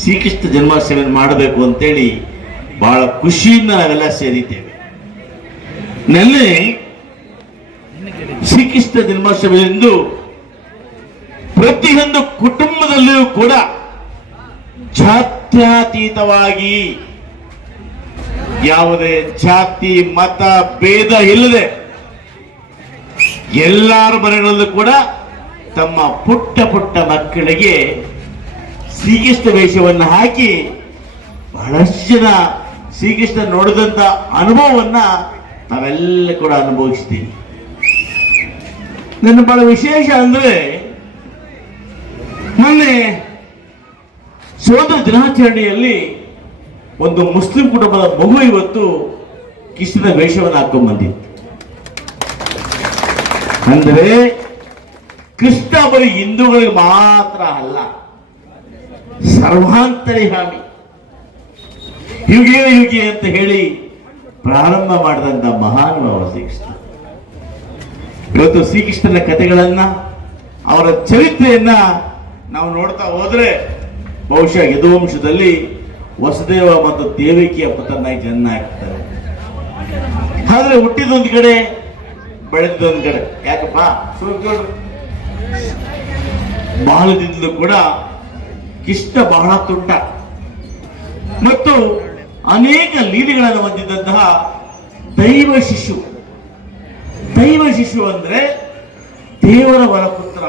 ಶ್ರೀಕೃಷ್ಣ ಜನ್ಮಾಷ್ಟಮಿಯನ್ನು ಮಾಡಬೇಕು ಅಂತೇಳಿ ಬಹಳ ಖುಷಿಯಿಂದ ನಾವೆಲ್ಲ ಸೇರಿದ್ದೇವೆ. ನೆನ್ನೆ ಶ್ರೀಕೃಷ್ಣ ಜನ್ಮಾಷ್ಟಮಿಯಂದು ಪ್ರತಿಯೊಂದು ಕುಟುಂಬದಲ್ಲಿಯೂ ಕೂಡ ಜಾತ್ಯತೀತವಾಗಿ ಯಾವುದೇ ಜಾತಿ ಮತ ಭೇದ ಇಲ್ಲದೆ ಎಲ್ಲರ ಮನೆಗಳಲ್ಲೂ ಕೂಡ ತಮ್ಮ ಪುಟ್ಟ ಪುಟ್ಟ ಮಕ್ಕಳಿಗೆ ಶ್ರೀಕೃಷ್ಣ ವೇಷವನ್ನು ಹಾಕಿ ಬಹಳಷ್ಟು ಜನ ಶ್ರೀಕೃಷ್ಣ ನೋಡಿದಂತ ಅನುಭವವನ್ನ ನಾವೆಲ್ಲ ಕೂಡ ಅನುಭವಿಸ್ತೀವಿ. ನನ್ನ ಬಹಳ ವಿಶೇಷ ಅಂದ್ರೆ ಮೊನ್ನೆ ಸ್ವಾತಂತ್ರ್ಯ ದಿನಾಚರಣೆಯಲ್ಲಿ ಒಂದು ಮುಸ್ಲಿಂ ಕುಟುಂಬದ ಮಗು ಇವತ್ತು ಕೃಷ್ಣನ ವೇಷವನ್ನು ಹಾಕೊಂಡ್ ಬಂದಿತ್ತು. ಅಂದ್ರೆ ಕೃಷ್ಣ ಬರೀ ಹಿಂದೂಗಳಿಗೆ ಮಾತ್ರ ಅಲ್ಲ, ಸರ್ವಾಂತರ್ಯಾಮಿ, ಯುಗೆ ಯುಗೆ ಅಂತ ಹೇಳಿ ಪ್ರಾರಂಭ ಮಾಡಿದಂತ ಮಹಾನುಭಾವ ಶ್ರೀಕೃಷ್ಣ. ಇವತ್ತು ಶ್ರೀಕೃಷ್ಣನ ಕಥೆಗಳನ್ನ, ಅವರ ಚರಿತ್ರೆಯನ್ನ ನಾವು ನೋಡ್ತಾ ಹೋದ್ರೆ ಬಹುಶಃ ಯದುವಂಶದಲ್ಲಿ ವಸುದೇವ ಮತ್ತು ದೇವಕಿಯ ಪುತ್ರನಾಗಿ ಜನ್ಮ ಆಗ್ತಾರೆ. ಆದ್ರೆ ಹುಟ್ಟಿದೊಂದು ಕಡೆ, ಬೆಳೆದೊಂದು ಕಡೆ. ಯಾಕಪ್ಪ? ಬಾಲ್ಯದಿಂದಲೂ ಕೂಡ ಕೃಷ್ಣ ಬಹಳ ತುಂಟ ಮತ್ತು ಅನೇಕ ಲೀಲೆಗಳನ್ನು ಹೊಂದಿದ್ದಂತಹ ದೈವ ಶಿಶು. ದೈವ ಶಿಶು ಅಂದ್ರೆ ದೇವರ ವರಪುತ್ರ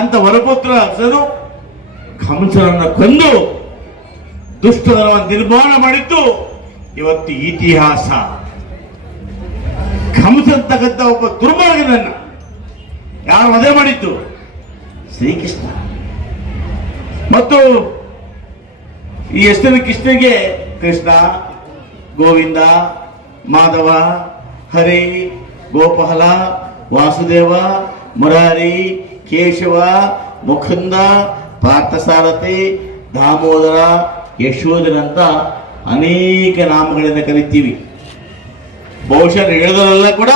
ಅಂತ ವರಪುತ್ರ ಅಸನು ಕಂಸನನ್ನ ಕೊಂದು ದುಷ್ಟತನವನ್ನು ನಿರ್ಮಾಣ ಮಾಡಿದ್ದು ಇವತ್ತು ಇತಿಹಾಸ. ಕಂಸನ್ ತಗಂತ ಒಬ್ಬ ದುರ್ಮಾರ್ಗನನ್ನ ಯಾರು ವಧೆ ಮಾಡಿದ್ದು? ಶ್ರೀಕೃಷ್ಣ. ಮತ್ತು ಈ ಹೆಸರು ಕೃಷ್ಣಗೆ ಕೃಷ್ಣ, ಗೋವಿಂದ, ಮಾಧವ, ಹರಿ, ಗೋಪಾಲ, ವಾಸುದೇವ, ಮುರಾರಿ, ಕೇಶವ, ಮುಕುಂದ, ಪಾರ್ಥಸಾರಥಿ, ದಾಮೋದರ, ಯಶೋಧನಂತ ಅನೇಕ ನಾಮಗಳಿಂದ ಕರಿತೀವಿ. ಬಹುಶಃ ಹೇಳಿದರೆಲ್ಲ ಕೂಡ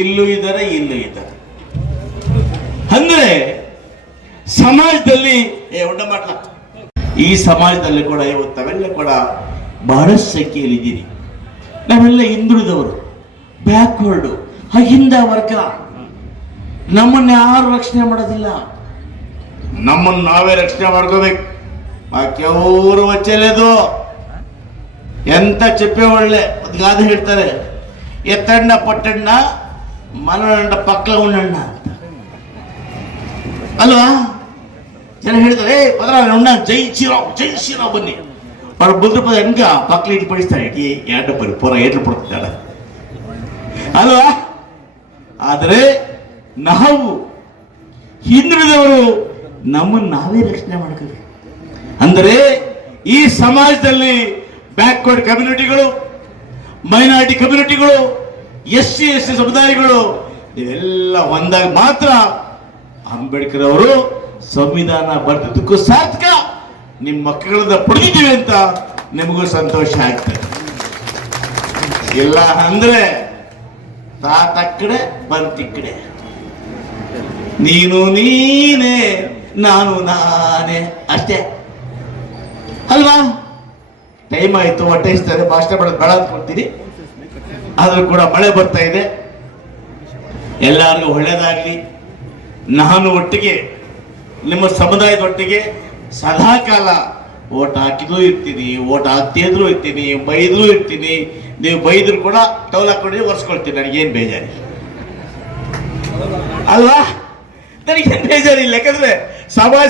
ಇಲ್ಲೂ ಇದ್ದಾರೆ, ಇಲ್ಲೂ ಇದ್ದಾರೆ. ಅಂದ್ರೆ ಸಮಾಜದಲ್ಲಿ ಈ ಸಮಾಜದಲ್ಲಿ ಕೂಡ ಇವತ್ತು ನಾವೆಲ್ಲ ಕೂಡ ಬಹಳಷ್ಟು ಸಂಖ್ಯೆಯಲ್ಲಿ ಇದ್ದೀರಿ. ನಾವೆಲ್ಲ ಹಿಂದುಳಿದವರು, ಬ್ಯಾಕ್ವರ್ಡು, ಅಹಿಂದ ವರ್ಗ. ನಮ್ಮನ್ನ ಯಾರು ರಕ್ಷಣೆ ಮಾಡೋದಿಲ್ಲ. ನಮ್ಮನ್ನು ನಾವೇ ರಕ್ಷಣೆ ಮಾಡ್ಕೋಬೇಕು. ಬಾಕಿ ಅವರು ವಚ್ಚಲೇದು ಎಂತ ಚೆಪ್ಪೆ ಒಳ್ಳೆ ಒಂದು ಗಾದೆ ಹೇಳ್ತಾರೆ, ಎತ್ತಣ್ಣ ಪಟ್ಟಣ್ಣ ಮನಣ್ಣ ಪಕ್ಕಲ ಉಣ್ಣಣ್ಣ ಅಂತ ಅಲ್ವಾ? ಜನ ಹೇಳ್ತಾರೆ ಪದರ ಉಣ್ಣ, ಜೈ ಶ್ರೀರಾಮ್, ಜೈ ಶ್ರೀರಾಮ್ ಬನ್ನಿ. ಅವ್ರು ಬುದ್ಧ ಪದ ಹೆಂಗ ಪಕ್ಕಲ ಇಟ್ಟು ಪಡಿಸ್ತಾರೆ, ಎರಡು ಬರಿ ಪೂರ ಏಟ್ಲು ಪಡ್ತಿದ್ದಾಳೆ ಅಲ್ವಾ? ಆದರೆ ನಾವು ಹಿಂದುಳಿದವರು ನಮ್ಮನ್ನು ನಾವೇ ರಕ್ಷಣೆ ಮಾಡ್ಕೋಬೇಕು. ಅಂದರೆ ಈ ಸಮಾಜದಲ್ಲಿ ಬ್ಯಾಕ್ವರ್ಡ್ ಕಮ್ಯುನಿಟಿಗಳು, ಮೈನಾರಿಟಿ ಕಮ್ಯುನಿಟಿಗಳು, SC ST ಸಮುದಾಯಗಳು ಇವೆಲ್ಲ ಒಂದಾಗ ಮಾತ್ರ ಅಂಬೇಡ್ಕರ್ ಅವರು ಸಂವಿಧಾನ ಬರೆದಿದ್ದಕ್ಕೂ ಸಾರ್ಥಕ. ನಿಮ್ಮ ಮಕ್ಕಳನ್ನ ಪಡೆದಿದ್ದೀವಿ ಅಂತ ನಿಮಗೂ ಸಂತೋಷ ಆಗ್ತದೆ. ಇಲ್ಲ ಅಂದ್ರೆ ತಾತ ಕಡೆ ಬಂತಿ ಕಡೆ, ನೀನು ನೀನೇ ನಾನು ನಾನೇ ಅಷ್ಟೇ ಅಲ್ವಾ? ಟೈಮ್ ಆಯ್ತು, ಹೊಟ್ಟೆ ಇಸ್ತಾರೆ, ಭಾಷಣ ಮಾಡೋದು ಬೇಡ ಅಂದ್ಕೊಳ್ತೀನಿ. ಆದ್ರೂ ಕೂಡ ಮಳೆ ಬರ್ತಾ ಇದೆ. ಎಲ್ಲರಿಗೂ ಒಳ್ಳೇದಾಗ್ಲಿ. ನಾನು ಒಟ್ಟಿಗೆ ನಿಮ್ಮ ಸಮುದಾಯದ ಒಟ್ಟಿಗೆ ಸದಾಕಾಲ ಓಟ್ ಹಾಕಿದ್ರೂ ಇರ್ತೀನಿ, ಓಟ್ ಹಾಕ್ತಿದ್ರು ಇರ್ತೀನಿ, ಬೈದ್ರು ಇರ್ತೀನಿ. ನೀವು ಬೈದ್ರು ಕೂಡ ಟೌಲ್ ಹಾಕೊಂಡು ಒರೆಸ್ಕೊಳ್ತೀನಿ. ನನಗೇನು ಬೇಜಾರಿಲ್ಲ ಅಲ್ವಾ? ನನಗೇನು ಬೇಜಾರಿಲ್ಲ. ಯಾಕಂದ್ರೆ ಸಮಾಜ